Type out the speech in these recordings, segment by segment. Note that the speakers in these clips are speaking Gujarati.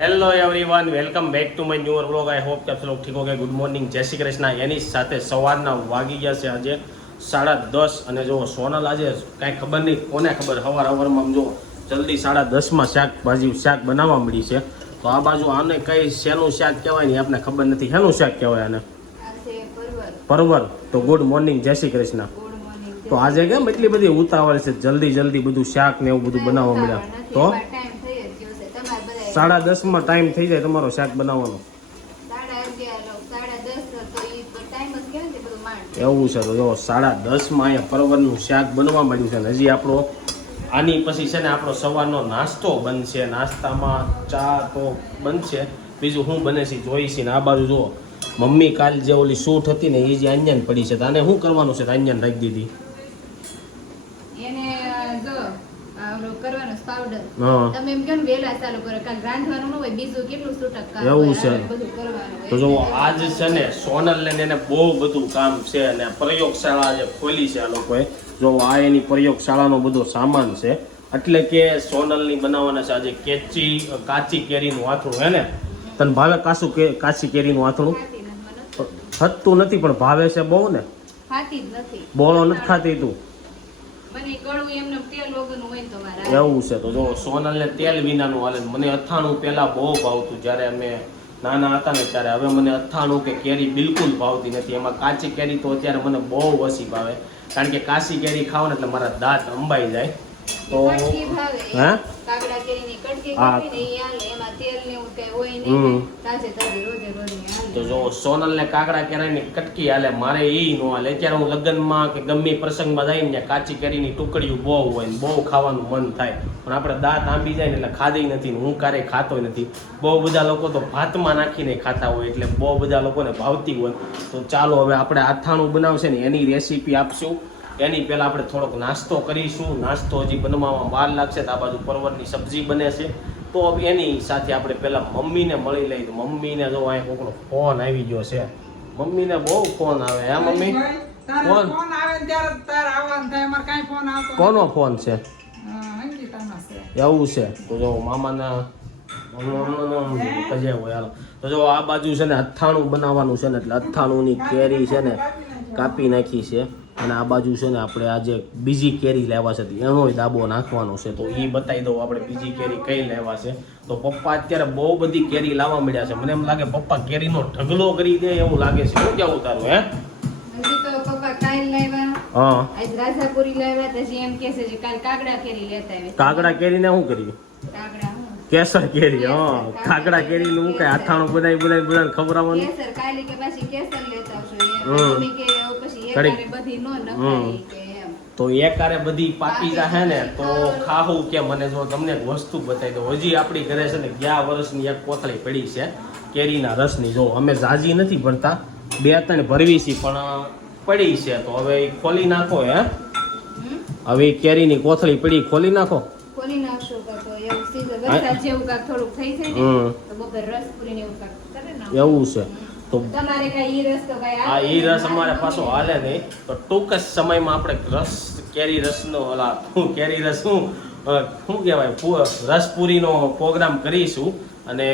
Hello everyone welcome back to my newer blog I hope કે આપ લોગ ઠીક હોગે. ગુડ મોર્નિંગ જય શ્રી કૃષ્ણ. એની સાથે સવારના વાગી ગયા છે આજે સાડા દસ અને જો સોનલ આજે કાંઈ ખબર નહીં કોને ખબર, હવાર હવારમાં જો જલ્દી સાડા દસમાં શાકભાજી શાક બનાવવા મળી છે. તો આ બાજુ આને કઈ શેનું શાક કહેવાય ને આપને ખબર નથી. શેનું શાક કહેવાય આને? પરવર તો ગુડ મોર્નિંગ જય શ્રી કૃષ્ણ. તો આજે કેમ એટલી બધી ઉતાવળ છે? જલ્દી જલ્દી બધું શાક ને એવું બધું બનાવવા મળ્યા તો ટાઈમ થઈ જ ગયો છે તમારે દસ સાડા દસમાં ટાઈમ થઈ જાય તમારો શાક બનાવવાનો. સાડા સાડા એવું છે તો જો સાડા દસમાં અહીંયા પરવરનું શાક બનવા માંડ્યું છે ને હજી આપણો આની પછી છે ને આપણો સવારનો નાસ્તો બનશે. નાસ્તામાં ચા તો બનશે. બીજું શું બને છે જોઈશી ને આ બાજુ જુઓ. મમ્મી કાલ જે ઓલી સૂટ હતી ને એ જે આંજન પડી છે તો આને શું કરવાનું છે આંજન રાખી દીધી એને અ, જો આ ઓલો કરવાનો પાવડર હા. તમે એમ કહો ને વેલા ચાલુ કરો કાલ રાંધવાનું હોય બીજું કેટલું છૂટક એવું છે. બધું કરવાનું તો જો આજ છે ને સોનલ ને એને બહુ બધું કામ છે અને પ્રયોગશાળા જે ખોલી છે આ લોકોએ. જો આ એની પ્રયોગશાળાનો બધો સામાન છે. એટલે કે સોનલની બનાવવાના છે આજે કેચી કાચી કેરીનું આથણું હે ને? તને ભાવે કાસું કે કાચી કેરીનું ખાતી થતું નથી પણ ભાવે છે બહુ ને? બોળો નથી ખાતી તું? એવું છે. તો જો સોનલને તેલ વિનાનું હાલે મને અથાણું પહેલા બહુ ભાવતું જ્યારે અમે નાના હતા ને ત્યારે. હવે મને અથાણું કે કેરી બિલકુલ ભાવતી નથી. એમાં કાચી કેરી તો અત્યારે મને બહુ ઓછી ભાવે. કારણ કે કાચી કેરી ખાવ ને એટલે મારા દાંત અંબાઈ જાય. તો હા? હે. તો જો સોનલને કાકડા કેરીની કટકી હાલે મારે એ નો હાલે. અત્યારે હું લગ્નમાં કે ગમે પ્રસંગમાં જાય ને કાચી કેરીની ટુકડીઓ બહુ હોય ને બહુ ખાવાનું મન થાય. પણ આપણે દાંત આંબી જાય ને એટલે ખાધી નથી હું ક્યારેય ખાતો નથી. બહુ બધા લોકો તો ભાતમાં નાખીને ખાતા હોય એટલે બહુ બધા લોકોને ભાવતી હોય. તો ચાલો હવે આપણે આથાણું બનાવશે ને એની રેસીપી આપશું. એની પહેલાં આપણે થોડોક નાસ્તો કરીશું. નાસ્તો હજી બનવામાં વાર લાગશે તો આ બાજુ પરવરની સબ્જી બને છે. તો એની સાથે આપણે પહેલાં મમ્મીને મળી લઈએ તો મમ્મીને જો અહીં કોકનો ફોન આવી ગયો છે. મમ્મીને બહુ ફોન આવે હે મમ્મી? ફોન. આવે ત્યારે તારે આવવાનું થાય અમારે કાંઈ ફોન આવતો કોનો ફોન છે? છે. એવું છે. તો જો મામાના કજે હોય હાલો. તો જો આ બાજુ છે ને અથાણું બનાવવાનું છે ને એટલે અથાણુંની કેરી છે ને કાપી નાખી છે. અને આ બાજુ છે ને આપણે આજે બીજી કેરી લેવા છે એનો ડાબો દાબો નાખવાનો છે તો એ બતાવી દઉં આપણે બીજી કેરી કઈ લેવા છે. તો પપ્પા અત્યારે બહુ બધી કેરી લાવવા મળ્યા છે મને એમ લાગે પપ્પા કેરીનો ઢગલો કરી દે એવું લાગે છે. શું કેવું તારું હે? કાગડા કેરી શું કર્યું? કેસર કેરી હા. કાગડા કેરીનું હું કઈ અથાણું બનાવી બનાવી બધાને ખવડાવવાનું કેસર કાલે કે પાછી કેસર લેતા આવશો એમ હમ. મમ્મી કે હવે પછી એકારે બધી નો. નખાય કે એમ. તો એકારે બધી પાકી જાહે ને તો ખાવું કે મને જો તમને એક વસ્તુ બતાવી દો હજી આપણી ઘરે છે ને ગયા વર્ષની એક કોથળી પડી છે કેરીના રસની. જો અમે ઝાઝી નથી ભરતા બે ત્રણ ભરવી છે પણ પડી છે. તો હવે ખોલી નાખો હે. હવે કેરીની કોથળી પડી ખોલી નાખો. ખોલી નાખશો તો એવું સીઝન વરસાદ જેવું કાંક થોડુંક થઈ જાય ને હમ. તો બપોર રસ પૂરી એવું કાંક કરે ને એવું છે. તો તમારે કઈ રસ તો કઈ આ ઈ રસ અમારે પાછો હાલે નહીં. તો ટૂંક જ સમયમાં આપણે રસ કેરી રસનો ઓલા કેરી રસ શું શું કહેવાય રસપુરીનો પ્રોગ્રામ કરીશું. અને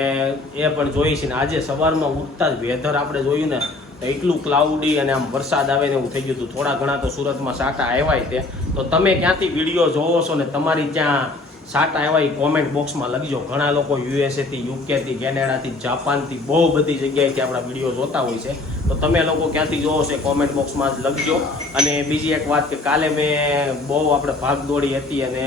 એ પણ જોઈશું. ને આજે સવારમાં ઉઠતા જ વેધર આપણે જોયું ને તો એટલું ક્લાઉડી અને આમ વરસાદ આવે ને એવું થઈ ગયું હતું. થોડા ઘણા તો સુરતમાં સાટા આવ્યા તે તો તમે ક્યાંથી વીડિયો જોવો છો ને તમારી ત્યાં સાટા એવા એ કોમેન્ટ બોક્સમાં લખજો ઘણા લોકો યુએસએથી યુકેથી કેનેડાથી જાપાનથી બહુ બધી જગ્યાએથી આપણા વીડિયો જોતા હોય છે. તો તમે લોકો ક્યાંથી જોવો છો કોમેન્ટ બોક્સમાં જ લખજો. અને બીજી એક વાત કે કાલે મેં બહુ આપણે ભાગદોડી હતી અને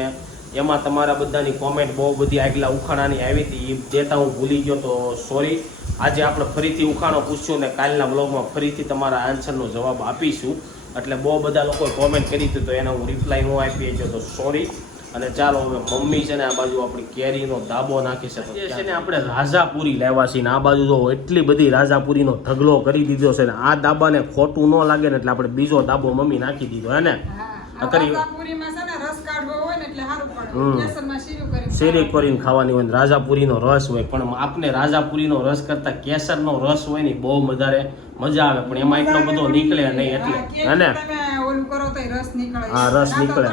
એમાં તમારા બધાની કોમેન્ટ બહુ બધી આગલા ઉખાણાની આવી હતી. એ દેતા હું ભૂલી ગયો તો સોરી આજે આપણે ફરીથી ઉખાણો પૂછ્યું અને કાલના બ્લોગમાં ફરીથી તમારા આન્સરનો જવાબ આપીશું. એટલે બહુ બધા લોકોએ કોમેન્ટ કરી હતી તો એને હું રિપ્લાય હું આપી તો સોરી અને ચાલો હવે મમ્મી છે ને આ બાજુ આપણી કેરીનો ધાબો નાખી છે. છે ને આપણે રાજાપુરી લેવા છીએ ને આ બાજુ તો એટલી બધી રાજાપુરીનો ઢગલો કરી દીધો છે ને આ ધાબાને ખોટું ન લાગે ને એટલે આપણે બીજો ધાબો મમ્મી નાખી દીધો હે ને? હા આ આ કરી- રાજાપુરીમાં છે ને રસ કાઢવો હોય ને એટલે સારું હમ. પડે કેસરમાં શીરું કરીને શેરી કરીને ખાવાની હોય ને રાજાપુરીનો રસ હોય પણ આપણે રાજાપુરીનો રસ કરતા કેસરનો રસ હોય ને બહુ વધારે મજા આવે પણ એમાં એટલો બધો નીકળે નહીં એટલે હા, હે ને? કેક તમે ઓલું કરો તો રસ નીકળે. હા, રસ નીકળે.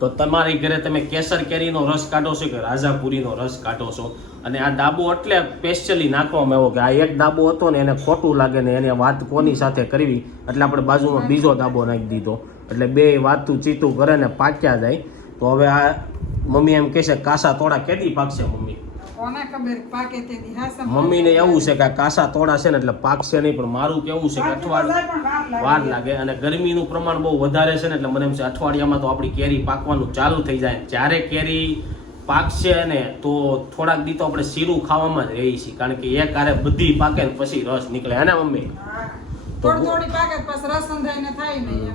તો તમારી ઘરે તમે કેસર કેરીનો રસ કાઢો છો કે રાજાપુરીનો રસ કાઢો છો? અને આ ડાબો એટલે સ્પેશિયલી નાખવામાં આવ્યો કે આ એક ડાબો હતો ને એને ખોટું લાગે ને એને વાત કોની સાથે કરવી? એટલે આપણે બાજુમાં બીજો ડાબો નાખી દીધો. એટલે બે વાતું ચીતું કરે ને પાક્યા જાય. તો હવે આ મમ્મી એમ કહેશે કાસા તોડા કેદી પાકશે મમ્મી? મમ્મીને એવું છે કે કાસા તોડા છે ને એટલે પાકશે નહીં પણ મારું કેવું છે કે અઠવાડિયું વાર લાગે. અને ગરમીનું પ્રમાણ બહુ વધારે છે ને એટલે મને એમ છે અઠવાડિયામાં તો આપણી કેરી પાકવાનું ચાલુ થઈ જાય. જ્યારે કેરી પાકશે ને તો થોડાક દી તો આપણે શીરું ખાવામાં જ રહીએ છીએ કારણ કે એક કારે બધી પાકે ને પછી રસ નીકળે. હે ને મમ્મી?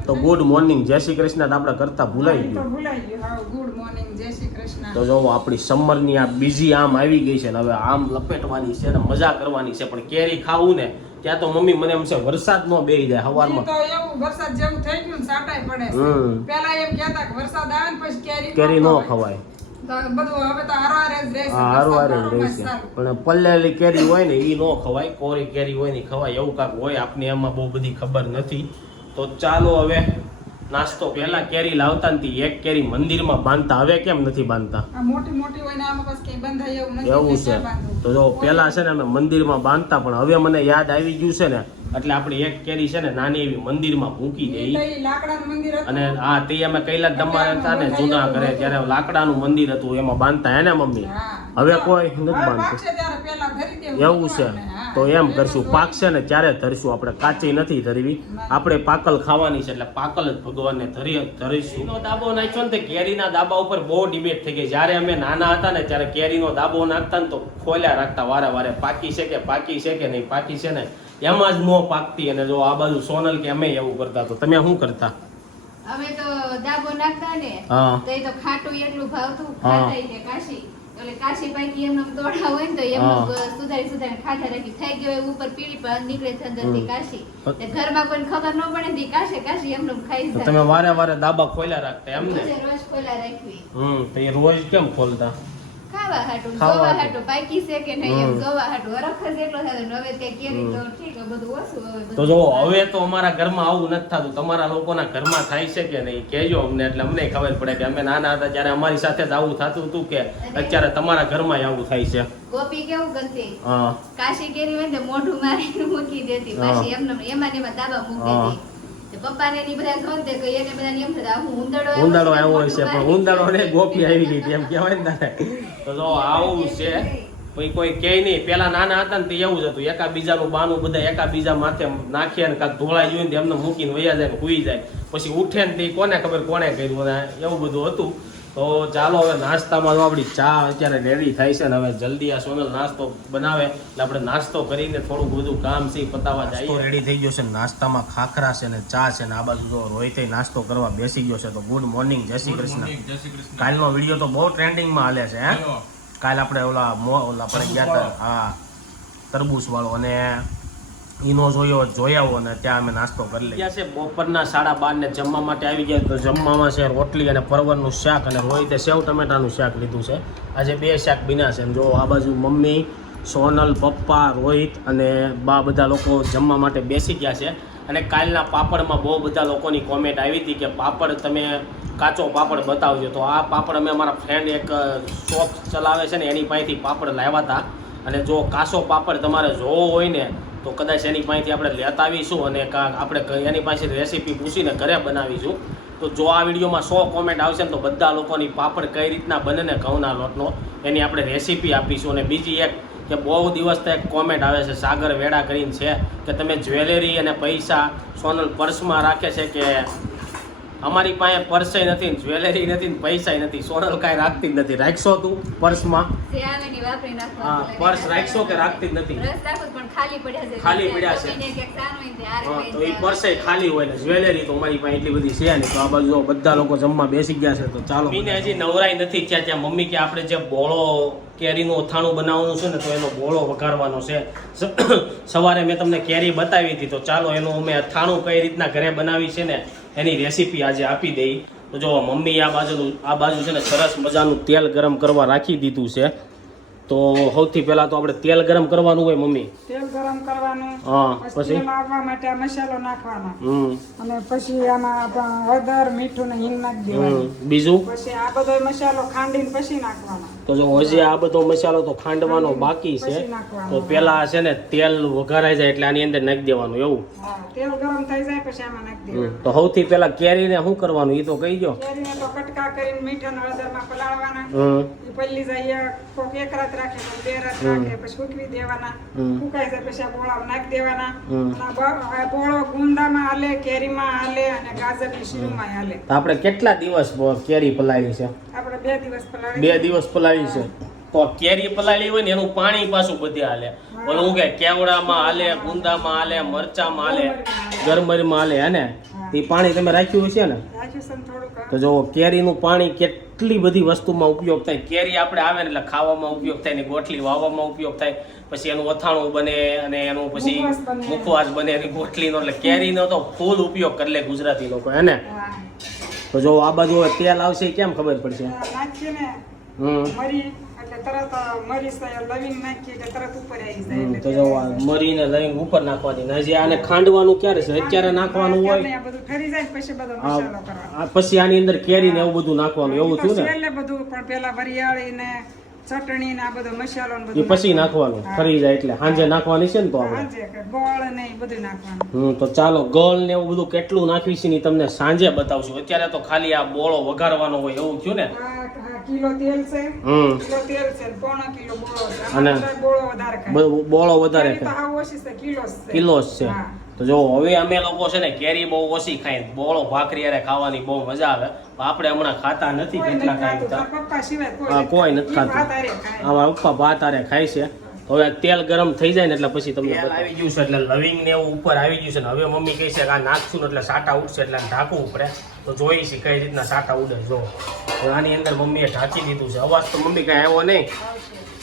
તો ગુડ મોર્નિંગ જય શ્રી કૃષ્ણ આપણે કરતા ભૂલાઈ તો ગયું. તો જો આપણી સમરની આ બીજી આમ આવી ગઈ છે ને હવે આમ લપેટવાની છે ને મજા કરવાની છે પણ કેરી ખાવું ને ત્યાં તો મમ્મી મને એમ છે વરસાદ નો બેહી જાય ઈ સવારમાં તો એવું વરસાદ જેવું થઈ ગયું ને સાટાય પડે. પેલા એમ કહેતા કે વરસાદ આવે ને પછી કેરી કેરી ન ખવાય. પણ પલ્લેલી કેરી હોય ને એ નો ખવાય કોરી કેરી હોય ને ખવાય. એવું કાંક હોય આપને એમાં બહુ બધી ખબર નથી. તો ચાલો હવે નાસ્તો પહેલા કેરી લાવતા ને એક કેરી મંદિરમાં બાંધતા. હવે કેમ નથી બાંધતા? એવું છે. તો જો પેલા છે ને અમે મંદિરમાં બાંધતા પણ હવે મને યાદ આવી ગયું છે ને એટલે આપણે એક કેરી છે ને નાની એવી મંદિરમાં મૂકી દઈ તો ઈ લાકડાનું મંદિર હતું. અને હા તે અમે કૈલાસ દમવા હતા ને જૂના ઘરે ત્યારે લાકડાનું મંદિર હતું એમાં બાંધતા હે ને મમ્મી? હવે કોઈ નથી બાંધતું. એવું છે. તો એમ કરશું. પાક પાકશે ને ત્યારે ધરશું. આપણે કાચી નથી ધરવી. આપણે પાકલ ખાવાની છે એટલે પાકલ જ ભગવાનને ધરી ધરીશું. દાબો નાખ્યો ને તે કેરીના દાબા ઉપર બહુ ડિબેટ થઈ ગઈ. જ્યારે અમે નાના હતા ને ત્યારે કેરીનો દાબો નાખતા ને તો ખોલ્યા રાખતા. વારે વારે પાકી છે કે પાકી છે કે નહીં પાકી છે ને? એમાં જ ન પાકતી અને જો આ બાજુ સોનલ કે અમે એવું કરતા તો તમે શું કરતા? અમે તો દાબો નાખતા ને હા. તો એ તો ખાટું એટલું ભાવતું હા. ખાટાઈ ને કાશી. એટલે કાશી પાકી એમનો દોડા હોય ને તો એમ સુધારી સુધારી ખાતા રાખી. થઈ ગયો હોય ઉપર પીળી પર નીકળે હમ. કાશી. એટલે ઘરમાં કોઈને ખબર ન પડે ને કાશે કાશી એમને ખાઈ જાય. તમે વારે વારે દાબા ખોલ્યા રાખતા એમ ને? રોજ ખોલ્યા રાખવી હમ તો એ રોજ કેમ ખોલતા? ખાવા હાટું જોવા હાટું. પાકી છે કે નહીં એમ જોવા હાટું વરખ જ એટલો થતો હવે તે કેરી તો ઠીક બધું ઓછું હવે તો જો હવે તો અમારા ઘરમાં આવું નથી થતું. તમારા લોકોના ઘરમાં થાય છે કે નહીં? કહેજો અમને એટલે અમને ખબર પડે કે અમે નાના હતા ત્યારે અમારી સાથે જ આવું થતું હતું કે અત્યારે તમારા ઘરમાં આવું થાય છે. ગોપી કેવું કરતી? કાશી કેરી ને મોઢું મારી મૂકી દેતી. પાછી એમને એમાં ને એમાં દાબા મૂકી પપ્પાને ને બધા જોઈને તે કહે એને થતા હું ઉંદરડો ઉંદાડો આવ્યો છે, પણ ઉંદડો ઉંદાડો ને ગોપી આવી ગઈ એમ કહેવાય ને. તો આવું છે. પછી કોઈ કહે નહીં. પેલા નાના હતા ને તે એવું જ હતું. એકા બીજાનું બાનું બધા એકા બીજા માથે નાખીએ ને કાંક ધોળાઈ જોઈને એમને મૂકીને વયા જાય ને હુઈ જાય. પછી ઉઠે ને તે કોને ખબર કોણે કર્યું એવું બધું હતું. તો ચાલો હવે નાસ્તામાં તો આપણી ચા અત્યારે રેડી થાય છે ને હવે જલ્દી આ સોનલ નાસ્તો બનાવે. એટલે આપણે નાસ્તો કરીને થોડુંક બધું કામ છે પતાવવા જઈએ. રેડી થઈ ગયો છે નાસ્તામાં ખાખરા છે ને ચા છે ને આ બાજુ તો રોહિતે નાસ્તો કરવા બેસી ગયો છે. તો ગુડ મોર્નિંગ જય શ્રી કૃષ્ણ. જય શ્રી કૃષ્ણ. કાલનો વીડિયો તો બહુ ટ્રેન્ડિંગમાં હાલે છે હે? કાલ આપણે ઓલા મો ઓલા આપણે ગયા હતા હા તરબૂચ વાળો અને ઈનો જોયો જોયાવો અને ત્યાં અમે નાસ્તો કરી લઈએ. છે બપોરના સાડા બાર ને જમવા માટે આવી ગયા તો જમવામાં છે રોટલી અને પરવરનું શાક અને રોહિતે સેવ ટમેટાનું શાક લીધું છે. આજે બે શાક બીના છે. જો આ બાજુ મમ્મી, સોનલ, પપ્પા, રોહિત અને બા બધા લોકો જમવા માટે બેસી ગયા છે. અને કાલના પાપડમાં બહુ બધા લોકોની કોમેન્ટ આવી હતી કે પાપડ તમે કાચો પાપડ બતાવજો. તો આ પાપડ અમે અમારા ફ્રેન્ડ એક શોપ ચલાવે છે ને એની પાસેથી પાપડ લાવ્યા હતા. અને જો કાસો પાપડ તમારે જોવો હોય ને, તો કદાચ એની પાસેથી આપણે લેતા આવીશું અને આપણે એની પાસે રેસીપી પૂછીને ઘરે બનાવીશું. તો જો આ વિડીયોમાં સો કોમેન્ટ આવશે ને, તો બધા લોકોની પાપડ કઈ રીતના બને ને ઘઉંના લોટનો, એની આપણે રેસીપી આપીશું. અને બીજી એક કે બહુ દિવસથી એક કોમેન્ટ આવે છે, સાગર વેડા કરીને છે, કે તમે જ્વેલરી અને પૈસા સોનલ પર્સમાં રાખે છે કે અમારી પાસે પર્સે નથી ને જ્વેલરી નથી ને પૈસા નથી. સોનલ કાંઈ રાખતી જ નથી. રાખશો તું પર્સમાં હા પર્સ રાખશો કે રાખતી જ નથી? રસ રાખો પણ ખાલી પડ્યા છે. હા તો એ. પર્સે ખાલી હોય ને જ્વેલરી તો મારી પાસે એટલી બધી છે નહીં. તો આ બાજુ બધા લોકો જમવા બેસી ગયા છે તો ચાલો મીને હજી નવરાઈ નથી થયા ત્યાં. મમ્મી કે આપણે જે બોળો કેરીનું અથાણું બનાવવાનું છે ને તો એનો બોળો વઘારવાનો છે. સવારે મેં તમને કેરી બતાવી હતી તો ચાલો એનું અમે અથાણું કઈ રીતના ઘરે બનાવી છે ને એની રેસીપી આજે આપી દઈ. તો જો મમ્મી આ બાજુ આ બાજુ છે ને સરસ મજાનું તેલ ગરમ કરવા રાખી દીધું છે. તો સૌથી પહેલા તો આપણે તેલ ગરમ કરવાનું હોય મમ્મી. તેલ ગરમ કરવાનું હા પછી આવવા માટે આ મસાલો નાખવાનો. હમ. અને પછી આમાં હળદર મીઠું ને હિંગ નાખી દેવાનું. બીજું? પછી આ બધો મસાલો ખાંડીને પછી નાખવાનો. તો જો હજી આ બધો મસાલો તો ખાંડવાનો બાકી છે. તો પેલા છે ને તેલ વઘારાઈ જાય એટલે આની અંદર નાખી દેવાનું એવું? હા તેલ ગરમ થઈ જાય પછી આમાં નાખી દેવાનું. તો સૌથી પહેલા કેરીને શું કરવાનું એ તો કહી દો કેરીને તો કટકા કરીને મીઠા હળદરમાં પલાળવાના. હમ. પલ્લી જાય કોક એક રાત રાખે કોક બે રાત રાખે પછી સૂકવી દેવાના. સુકાઈ જાય પછી આ બોળા નાખી દેવાના. અને બોળો ગુંદામાં હાલે કેરીમાં હાલે અને ગાજરની શીરુમાં હાલે. તો આપણે કેટલા દિવસ કેરી પલાળી છે? આપણે બે દિવસ પલાળી બે દિવસ પલાળી છે. તો કેરી પલાળી હોય ને એનું પાણી પાછું બધે હાલે. પણ હું કે કેવડામાં હાલે ગુંદામાં હાલે મરચામાં હાલે ગરમરીમાં હાલે. હે ને? એ પાણી તમે રાખ્યું છે ને તો જો કેરીનું પાણી કેટલી બધી વસ્તુમાં ઉપયોગ થાય? કેરી આપણે આવે ને એટલે ખાવામાં ઉપયોગ થાય ને ગોટલી વાવવામાં ઉપયોગ થાય. પછી એનું અથાણું બને અને એનું પછી મુખવાસ બને. એની ગોટલીનો એટલે કેરીનો તો ફૂલ ઉપયોગ કરી લે ગુજરાતી લોકો હે ને? તો જો આ બાજુ તેલ આવશે કેમ ખબર પડશે? હમ. તરત મરી લવિંગ નાખીએ એટલે તરત ઉપર આવી જાય તો જો મરીને લઈને ઉપર નાખવાની. ને હજી આને ખાંડવાનું ક્યારે છે? અત્યારે નાખવાનું હોય. બધું ઠરી જાય પછી બધો મસાલો કરવાનો. પછી આની અંદર કેરી ને એવું બધું નાખવાનું એવું થયું ને? બધું પણ પેલા વરિયાળી ને ચટણી ને આ બધો મસાલો ને બધું પછી નાખવાનું. ફરી જાય એટલે. સાંજે નાખવાની છે ને તો આપણે? ગોળ ને બધું નાખવાનું. હમ તો ચાલો ગોળ ને એવું બધું કેટલું નાખવી છે ને તમને સાંજે બતાવશું. અત્યારે તો ખાલી આ બોળો વઘારવાનો હોય એવું થયું ને. કિલો તેલ છે. હમ. કિલો તેલ છે પોણો કિલો બોળો છે. અને બોળો વધારે બોળો વધારે છે કિલો છે. કિલો છે. હા. તો જો હવે અમે લોકો છે ને કેરી બહુ ઓછી ખાઈ બોળો ભાખરી અરે ખાવાની બહુ મજા આવે. આપણે હમણાં ખાતા નથી કોઈ કેટલા ટાઈમ કોઈ હા, કોઈ નથી ખાતું. અમારા પપ્પા ભાત હારે ખાય છે. તો હવે તેલ ગરમ થઈ જાય ને એટલે પછી તમને આવી ગયું છે એટલે લવિંગ ને એવું ઉપર આવી ગયું છે ને હવે મમ્મી કહે છે કે આ નાખશું ને એટલે સાટા ઉડશે એટલે ઢાંકવું પડે. તો જોઈ છે કઈ રીતના સાટા ઉડે જો. આની અંદર મમ્મીએ ઢાંકી દીધું છે. અવાજ તો મમ્મી કઈ આવ્યો નહીં.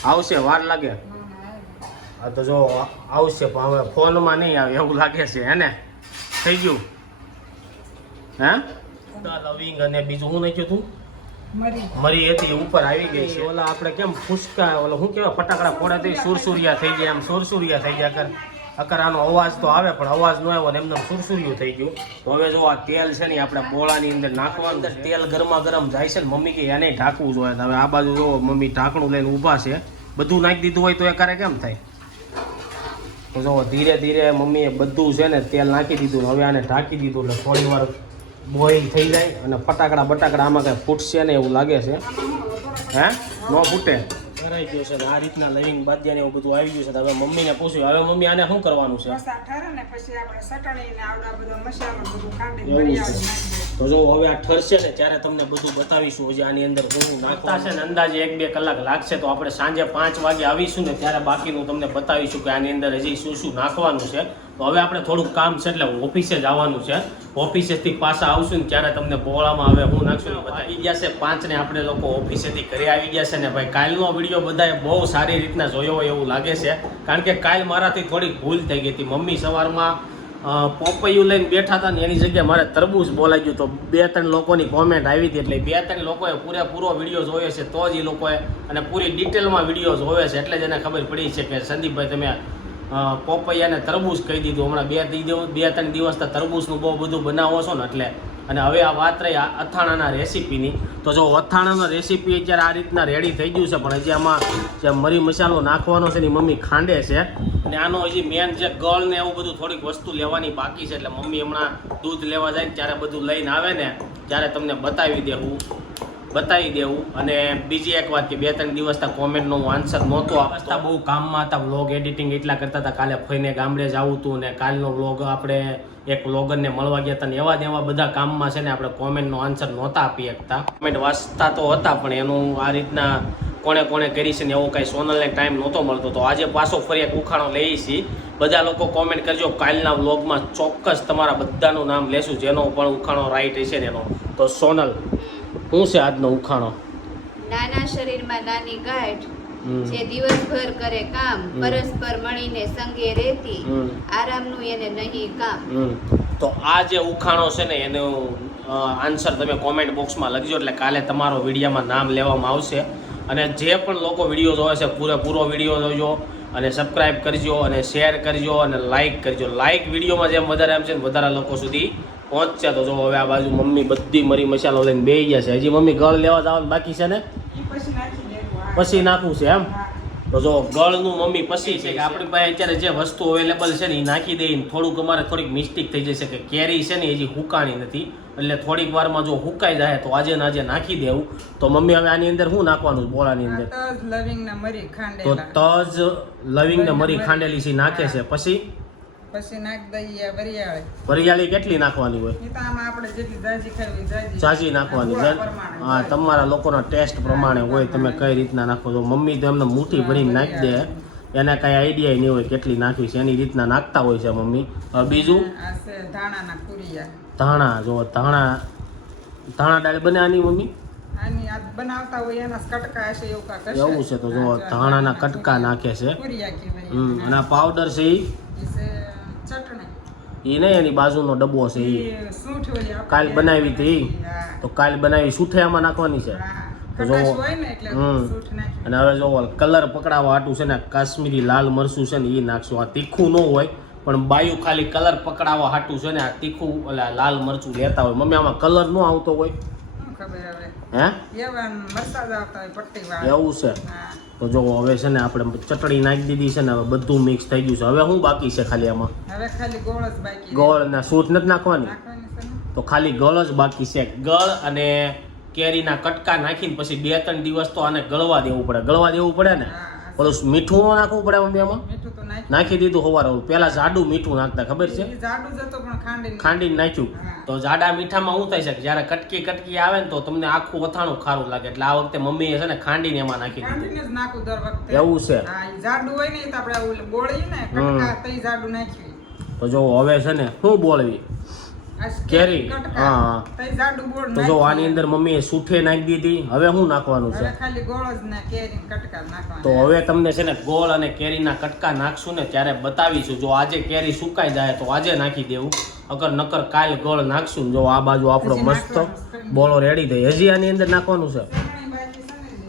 આવશે વાર લાગે. હા તો જો આવશે પણ હવે ફોનમાં નહીં આવે એવું લાગે છે હે ને? થઈ ગયું? હે? લવિંગ અને બીજું હું નાખ્યું તું મરી. મરી હતી ઉપર આવી ગઈ છે. ઓલા આપણે કેમ ફૂસકા ઓલા શું કહેવાય ફટાકડા ફોડાથી સુરસુરિયા થઈ ગયા એમ સુરસુરિયા થઈ ગયા. કર અકર આનો અવાજ તો આવે પણ અવાજ ન આવ્યો ને એમને સુરસુરિયું થઈ ગયું. તો હવે જો આ તેલ છે ને આપણે બોળાની અંદર નાખવાનું અંદર તેલ ગરમા ગરમ જાય છે ને મમ્મી કે એને ઢાંકવું જોઈએ. હવે આ બાજુ જો મમ્મી ઢાંકણું લઈને ઊભા છે બધું નાખી દીધું હોય તો એ કરે કેમ થાય? તો જો ધીરે ધીરે મમ્મીએ બધું છે ને તેલ નાખી દીધું હવે આને ઢાંકી દીધું એટલે થોડી વાર બોઈલ થઈ જાય અને ફટાકડા બટાકડા આમાં કાંઈ ફૂટશે ને એવું લાગે છે. હે? ન ફૂટે. કરાઈ ગયું છે. આ રીતના લવિંગ બાદિયા ને એવું બધું આવી ગયું છે. તો હવે મમ્મીને પૂછ્યું હવે મમ્મી આને શું કરવાનું છે? તો જો હવે આ ઠરશે ને ત્યારે તમને બધું બતાવીશું. હજી આની અંદર શું નાખતા છે ને અંદાજે એક બે કલાક લાગશે. તો આપણે સાંજે પાંચ વાગે આવીશું ને ત્યારે બાકીનું તમને બતાવીશું કે આની અંદર હજી શું શું નાખવાનું છે. તો હવે આપણે થોડુંક કામ છે એટલે ઓફિસે આવવાનું છે. ઓફિસેથી પાછા આવશું ને ત્યારે તમને બોળામાં હવે હું નાખશું આવી ગયા છે પાંચને આપણે લોકો ઓફિસેથી ઘરે આવી ગયા છે ને ભાઈ, કાલનો વીડિયો બધાએ બહુ સારી રીતના જોયો હોય એવું લાગે છે. કારણ કે કાલ મારાથી થોડીક ભૂલ થઈ ગઈ હતી. મમ્મી સવારમાં પોપૈયું લઈને બેઠા હતા ને એની જગ્યાએ મારે તરબૂચ બોલાઈ ગયું તો બે ત્રણ લોકોની કોમેન્ટ આવી હતી એટલે બે ત્રણ લોકોએ પૂરેપૂરો વીડિયો જોયો છે તો જ એ લોકોએ અને પૂરી ડિટેલમાં વીડિયો જોયો છે એટલે જ એને ખબર પડી છે કે સંદીપભાઈ તમે પોપૈયાને તરબૂચ કહી દીધું. હમણાં બે દી બે ત્રણ દિવસથી તરબૂચનું બહુ બધું બનાવો છો ને એટલે. અને હવે આ વાત રહી અથાણાના રેસીપીની. તો જો અથાણાનો રેસીપી અત્યારે આ રીતના રેડી થઈ ગયું છે, પણ હજી આમાં જે મરી મસાલો નાખવાનો છે એની મમ્મી ખાંડે છે. અને આનો હજી મેન જે ગળ ને એવું બધું થોડીક વસ્તુ લેવાની બાકી છે, એટલે મમ્મી હમણાં દૂધ લેવા જાય ને ત્યારે બધું લઈને આવે ને, ત્યારે તમને બતાવી દેવું બતાવી દેવું. અને બીજી એક વાત કે બે ત્રણ દિવસના કોમેન્ટનો હું આન્સર નહોતો આપતા. બહુ કામમાં હતા વ્લોગ એડિટિંગ એટલા કરતા હતા. કાલે ફઈને ગામડે જવું હતું ને કાલનો વ્લોગ આપણે એક વ્લોગરને મળવા ગયા હતા ને એવા ને એવા બધા કામમાં છે ને આપણે કોમેન્ટનો આન્સર નહોતા આપી શકતા. કોમેન્ટ વાંચતા તો હતા પણ એનું આ રીતના કોણે કોણે કરી છે ને એવો કાંઈ સોનલને ટાઈમ નહોતો મળતો. તો આજે પાછો ફરી એક ઉખાણો લઈએ છીએ બધા લોકો કોમેન્ટ કરજો કાલના વ્લોગમાં ચોક્કસ તમારા બધાનું નામ લેશું જેનો પણ ઉખાણો રાઈટ હશે ને એનો. તો સોનલ શું છે આજનો ઉખાણો? નાના શરીરમાં નાની ગાંઠ. જે દિવસભર કરે કામ પરસ્પર મળીને સંગે રહેતી આરામનું એને નહીં કામ. તો આ જે ઉખાણો છે ને એનો આન્સર તમે કોમેન્ટ બોક્સમાં લખજો એટલે કાલે તમારો વિડીયોમાં નામ લેવામાં આવશે. અને જે પણ લોકો વીડિયો જોવે છે પૂરેપૂરો વીડિયો જોજો. અને સબસ્ક્રાઈબ કરજો અને શેર કરજો અને લાઇક કરજો. લાઇક વિડીયોમાં જેમ વધારે એમ છે ને વધારે લોકો સુધી પહોંચશે તો જો હવે આ બાજુ મમ્મી બધી મરી મસાલો લઈને બે ગયા છે. હજી મમ્મી ગળ લેવા જવાનું બાકી છે ને? પછી નાખવું છે એમ. તો જો ગળનું મમ્મી પછી છે કે આપણી પાસે અત્યારે જે વસ્તુ અવેલેબલ છે ને એ નાખી દઈને થોડુંક અમારે થોડીક મિસ્ટેક થઈ જશે કે કેરી છે ને એ હજી હુકાણી નથી. એટલે થોડીક વારમાં જો હુકાઈ જાય તો આજે ને આજે નાખી દેવું. તો મમ્મી હવે આની અંદર શું નાખવાનું બોળાની અંદર? તો તજ લવિંગ ને મરી ખાંડેલી છે નાખે છે. પછી? પછી નાખ દઈએ વરિયાળી. વરિયાળી કેટલી નાખવાની હોય? ઈ તો આમાં આપણે જેટલી જાજી ખાવી જાજી. ચાજી નાખવાની. છે હા તમારા લોકોના ટેસ્ટ પ્રમાણે હોય તમે કઈ રીતના નાખો છો? મમ્મી તો એમને મુઠ્ઠી ભરીને નાખી દે. એને કઈ આઈડિયા નહીં હોય કેટલી નાખવી છે. એની રીતના નાખતા હોય છે મમ્મી. બીજું? ધાણાના કુરિયા ધાણા જો ધાણા ધાણા દાળ બને આની મમ્મી? બનાવતા હોય એના કટકા હશે એવું કાંક એવું છે તો જો ધાણાના કટકા નાખે છે. હમ અને પાવડર છે ઈ નહીં એની બાજુનો ડબ્બો છે આપણે કાલ બનાવી હતી? તો કાલ બનાવી સુઠિયામાં નાખવાની છે. એટલે. અને હવે જો કલર પકડાવવા હાટું છે ને કાશ્મીરી લાલ મરચું છે ને એ નાખશું. આ તીખું ન હોય પણ બાયું ખાલી કલર પકડાવવા હાટું છે ને આ તીખું ઓલા લાલ મરચું લેતા હોય. મમ્મી આમાં કલર ન આવતો હોય. હે? એવા છે. તો જો હવે છે ને આપણે ચટણી નાખી દીધી છે ને હવે બધું મિક્સ થઈ ગયું છે. હવે શું બાકી છે ખાલી આમાં? હવે ખાલી ગોળ જ બાકી ગોળ ને સૂટ નથી નાખવાની? તો ખાલી ગળ જ બાકી છે. ગળ અને કેરીના કટકા નાખીને પછી બે ત્રણ દિવસ તો આને ગળવા દેવું પડે. ગળવા દેવું પડે ને? પેલું મીઠું નાખવું પડે મમ્મી આમાં? નાખી દીધું ઓલું પેલા જાડું મીઠું નાખતા ખબર છે? ખાંડીને નાખ્યું. તો જાડા મીઠામાં શું થાય છે જ્યારે કટકી કટકી આવે ને તો તમને આખું અથાણું ખારું લાગે. એટલે આ વખતે મમ્મીએ છે ને ખાંડીને એમાં નાખી દીધું. એવું છે. જાડું હોય ને તો આપણે બોળી ને જો હવે છે ને શું બોલવી કેરી? હા, તો જો આની અંદર મમ્મીએ સૂઠે નાખી દીધી. હવે શું નાખવાનું છે? ખાલી ગોળ જ ના કેરી કટકા નાખવાના. તો હવે તમને છે ને ગોળ અને કેરીના કટકા નાખશું ને ત્યારે બતાવીશું. જો આજે કેરી સુકાઈ જાય તો આજે નાખી દેવું. અગર નકર કાલ ગોળ નાખશું જો આ બાજુ આપણો મસ્ત બોળો રેડી થઈ. હજી આની અંદર નાખવાનું છે?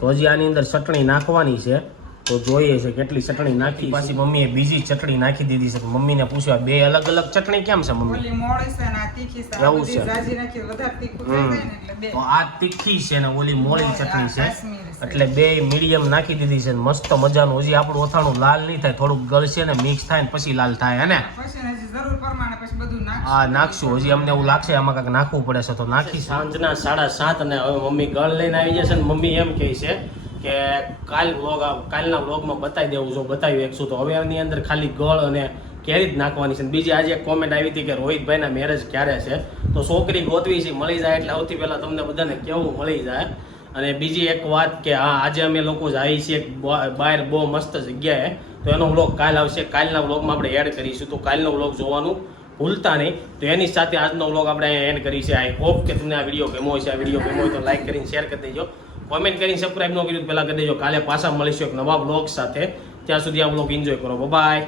તો હજી આની અંદર ચટણી નાખવાની છે. તો જોઈએ છે કેટલી ચટણી નાખી પાછી મમ્મીએ બીજી ચટણી નાખી દીધી છે. તો મમ્મીને પૂછ્યા બે અલગ અલગ ચટણી કેમ છે મમ્મી? ઓલી છે ને આ તીખી છે. આ એવું છે. જાજી નાખી વધારે તીખું થઈ હમ. જાય ને એટલે બે. તો આ તીખી છે ને ઓલી મોળી ચટણી છે. એટલે બે મીડિયમ નાખી દીધી છે ને મસ્ત મજાનું. હજી આપણું ઓથાણું લાલ નહીં થાય થોડુંક ગળશે ને મિક્સ થાય ને પછી લાલ થાય હે ને? પછી ને હજી જરૂર પ્રમાણે પછી બધું નાખશું. આ નાખશું. હજી અમને એવું લાગશે આમાં કાંઈક નાખવું પડે છે તો નાખી સાંજના સાડા સાત અને હવે મમ્મી ગળ લઈને આવી જશે ને મમ્મી એમ કહે છે કે કાલ વ્લોગ કાલના વ્લોગમાં બતાવી દેવું, જો બતાવ્યું એકશું તો હવે એની અંદર ખાલી ગળ અને કેરી જ નાખવાની છે. બીજી આજે એક કોમેન્ટ આવી હતી કે રોહિતભાઈના મેરેજ ક્યારે છે? તો છોકરી ગોતવી છે, મળી જાય એટલે સૌથી પહેલાં તમને બધાને કેવું મળી જાય. અને બીજી એક વાત કે હા, આજે અમે લોકો જઈએ છીએ, એક બહાર બહુ મસ્ત જગ્યાએ. તો એનો વ્લોગ કાલ આવશે. કાલના વ્લોગમાં આપણે એડ કરીશું. તો કાલનો વ્લોગ જોવાનું ભૂલતા નહીં. તો એની સાથે આજનો વ્લોગ આપણે અહીંયા એન્ડ કરી આઈ હોપ કે તમને આ વીડિયો હોય છે આ વીડિયો ગમો હોય તો લાઈક કરીને શેર કરી દેજો. કોમેન્ટ કરીને સબસ્ક્રાઈબ ન કર્યું પહેલાં કરી દેજો. કાલે પાછા મળીશું એક નવા બ્લોગ સાથે. ત્યાં સુધી આ બ્લોગ એન્જોય કરો. બાય